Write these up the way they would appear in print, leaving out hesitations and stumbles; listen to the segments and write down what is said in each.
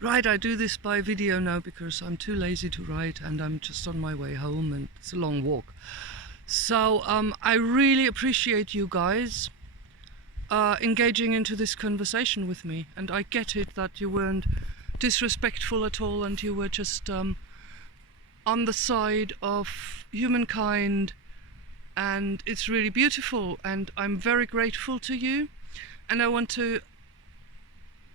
Right, I do this by video now because I'm too lazy to write and I'm just on my way home and it's a long walk. So I really appreciate you guys engaging into this conversation with me, and I get it that you weren't disrespectful at all and you were just on the side of humankind, and it's really beautiful and I'm very grateful to you. And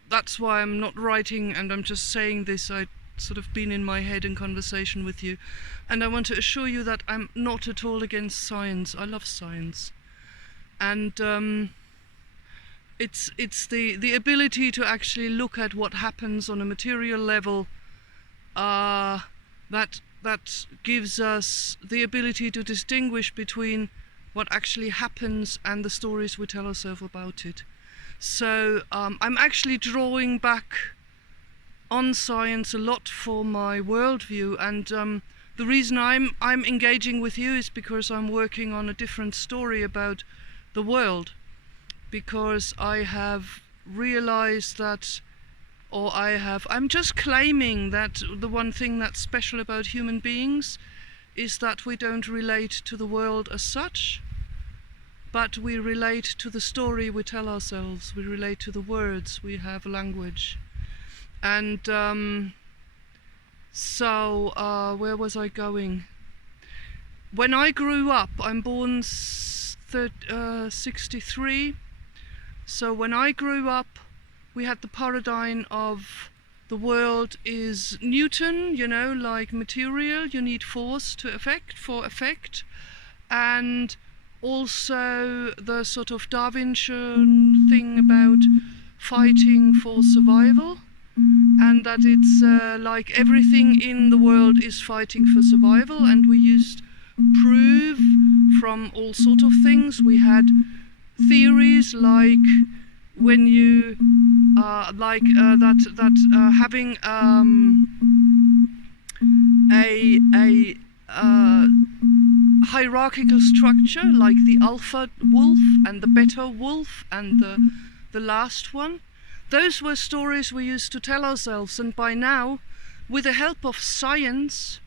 that's why I'm not writing and I'm just saying this. I sort of been in my head in conversation with you, and I want to assure you that I'm not at all against science. I love science, and it's the ability to actually look at what happens on a material level that gives us the ability to distinguish between what actually happens and the stories we tell ourselves about it. So I'm actually drawing back on science a lot for my worldview, and the reason I'm engaging with you is because I'm working on a different story about the world, because I have realized that, I'm just claiming that the one thing that's special about human beings is that we don't relate to the world as such, but we relate to the story we tell ourselves. We relate to the words. We have language. And where was I going? When I grew up, I'm born 63. So when I grew up, we had the paradigm of the world is Newton, like material. You need force for effect. And also the sort of Darwinian thing about fighting for survival, and that it's like everything in the world is fighting for survival, and we used proof from all sort of things. We had theories like when you having a hierarchical structure, like the alpha wolf and the beta wolf and the last one. Those were stories we used to tell ourselves, and by now, with the help of science,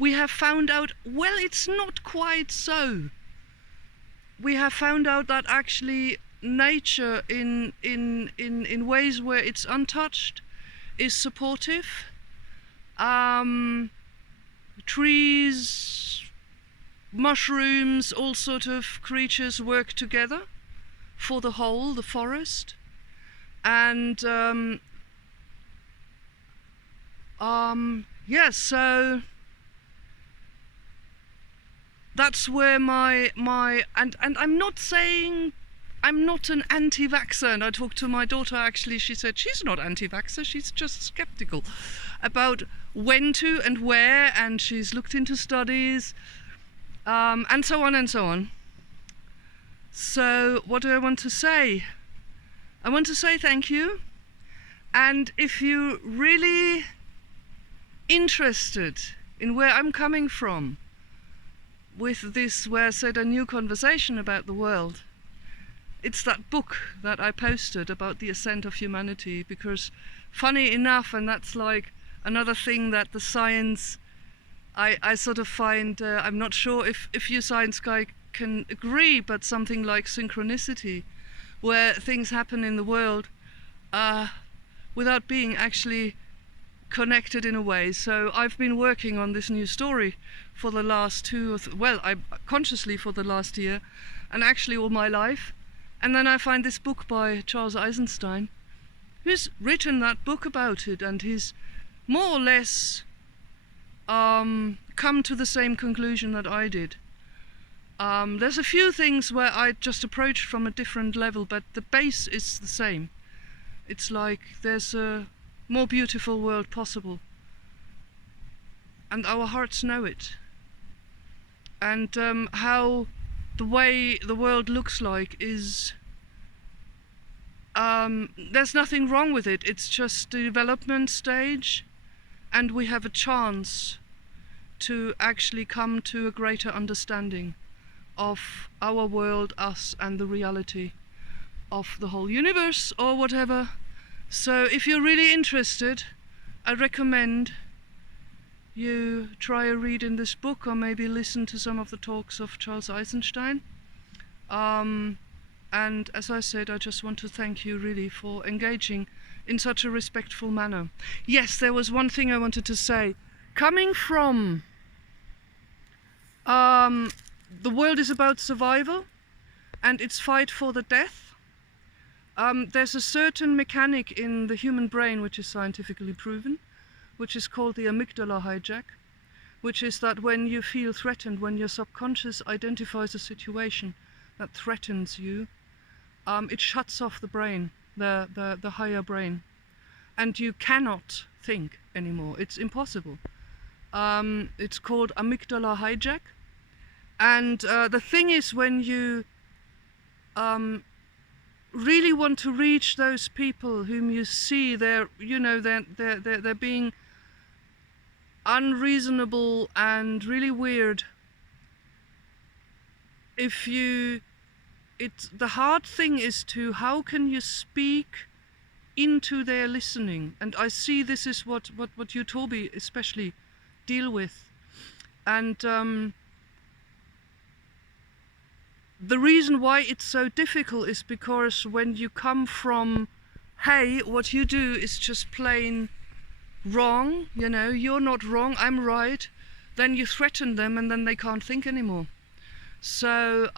we have found out, well, it's not quite so. We have found out that actually nature in ways where it's untouched is supportive. Trees, mushrooms, all sort of creatures work together for the whole, the forest. And so that's where and I'm not saying I'm not an anti-vaxxer, and I talked to my daughter, actually. She said she's not anti-vaxxer, she's just skeptical about when to and where, and she's looked into studies, and so on and so on. So what do I want to say? I want to say thank you, and if you're really interested in where I'm coming from with this, where I said a new conversation about the world, it's that book that I posted about the ascent of humanity, because funny enough, and that's like another thing that the science, I sort of find, I'm not sure if you science guy can agree, but something like synchronicity, where things happen in the world without being actually connected in a way. So I've been working on this new story for the last consciously for the last year, and actually all my life. And then I find this book by Charles Eisenstein, who's written that book about it, and he's more or less come to the same conclusion that I did. There's a few things where I just approached from a different level, but the base is the same. It's like there's a more beautiful world possible, and our hearts know it. And how the way the world looks like is, there's nothing wrong with it. It's just the development stage, and we have a chance to actually come to a greater understanding of our world, us, and the reality of the whole universe or whatever. So if you're really interested, I recommend you try a read in this book, or maybe listen to some of the talks of Charles Eisenstein. And as I said, I just want to thank you really for engaging in such a respectful manner. Yes, there was one thing I wanted to say. Coming from the world is about survival and its fight for the death, there's a certain mechanic in the human brain which is scientifically proven, which is called the amygdala hijack, which is that when you feel threatened, when your subconscious identifies a situation that threatens you, it shuts off the brain, the higher brain, and you cannot think anymore. It's impossible. It's called amygdala hijack. And the thing is, when you really want to reach those people whom you see they're being unreasonable and really weird, the hard thing is to, how can you speak into their listening? And I see this is what you, Toby, especially deal with. And the reason why it's so difficult is because when you come from, hey, what you do is just plain wrong, you're not wrong, I'm right, then you threaten them and then they can't think anymore. So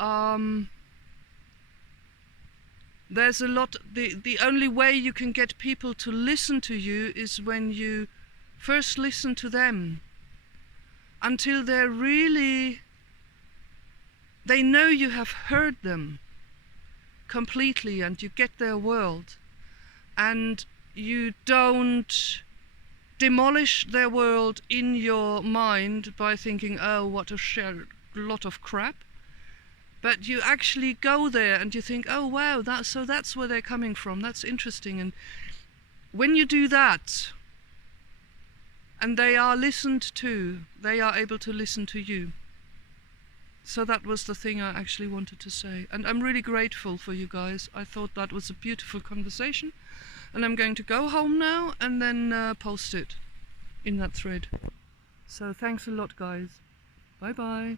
there's a lot, the only way you can get people to listen to you is when you first listen to them until they know you have heard them completely and you get their world, and you don't demolish their world in your mind by thinking, oh, what a lot of crap, but you actually go there and you think, oh wow, that's where they're coming from, that's interesting. And when you do that and they are listened to, they are able to listen to you. So that was the thing I actually wanted to say. And I'm really grateful for you guys. I thought that was a beautiful conversation. And I'm going to go home now and then post it in that thread. So thanks a lot, guys. Bye bye.